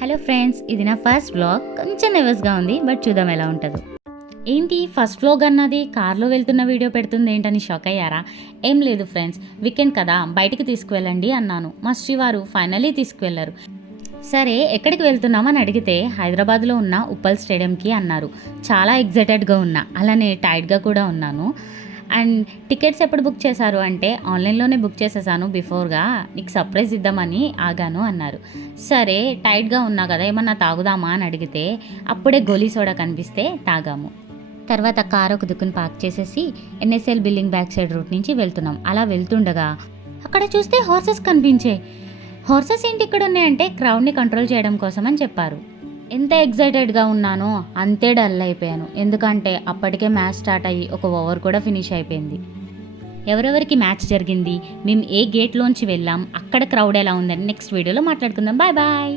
Hello friends, ఇది నా first vlog. కొంచెం నెర్వస్గా ఉంది, బట్ చూద్దాం ఎలా ఉంటుందో. ఏంటి ఫస్ట్ వ్లాగ్ అన్నది కార్లో వెళ్తున్న వీడియో పెడుతుంది ఏంటని షాక్ అయ్యారా? ఏం లేదు ఫ్రెండ్స్, వీకెండ్ కదా బయటికి తీసుకువెళ్ళండి అన్నాను. మా శ్రీవారు ఫైనల్లీ తీసుకువెళ్ళారు. సరే ఎక్కడికి వెళ్తున్నామని అడిగితే హైదరాబాద్లో ఉన్న ఉప్పల్ స్టేడియంకి అన్నారు. చాలా ఎగ్జైటెడ్గా ఉన్నా, అలానే టైర్డ్గా కూడా ఉన్నాను. అండ్ టికెట్స్ ఎప్పుడు బుక్ చేశారు అంటే ఆన్లైన్లోనే బుక్ చేసేసాను బిఫోర్గా, నీకు సర్ప్రైజ్ ఇద్దామని ఆగాను అన్నారు. సరే టైట్గా ఉన్నా కదా ఏమన్నా తాగుదామా అని అడిగితే అప్పుడే గోలీ సోడా కనిపిస్తే తాగాము. తర్వాత కారు ఒక దుక్కుని పార్క్ చేసేసి NSL building back side route నుంచి వెళ్తున్నాం. అలా వెళ్తుండగా అక్కడ చూస్తే హార్సెస్ కనిపించే. హార్సెస్ ఏంటి ఇక్కడ ఉన్నాయంటే క్రౌడ్ని కంట్రోల్ చేయడం కోసం అని చెప్పారు. ఎంత ఎగ్జైటెడ్గా ఉన్నానో అంతే డల్ అయిపోయాను, ఎందుకంటే అప్పటికే మ్యాచ్ స్టార్ట్ అయ్యి ఒక ఓవర్ కూడా ఫినిష్ అయిపోయింది. ఎవరెవరికి మ్యాచ్ జరిగింది, మేము ఏ గేట్లోంచి వెళ్ళాం, అక్కడ క్రౌడ్ ఎలా ఉందని నెక్స్ట్ వీడియోలో మాట్లాడుకుందాం. Bye bye.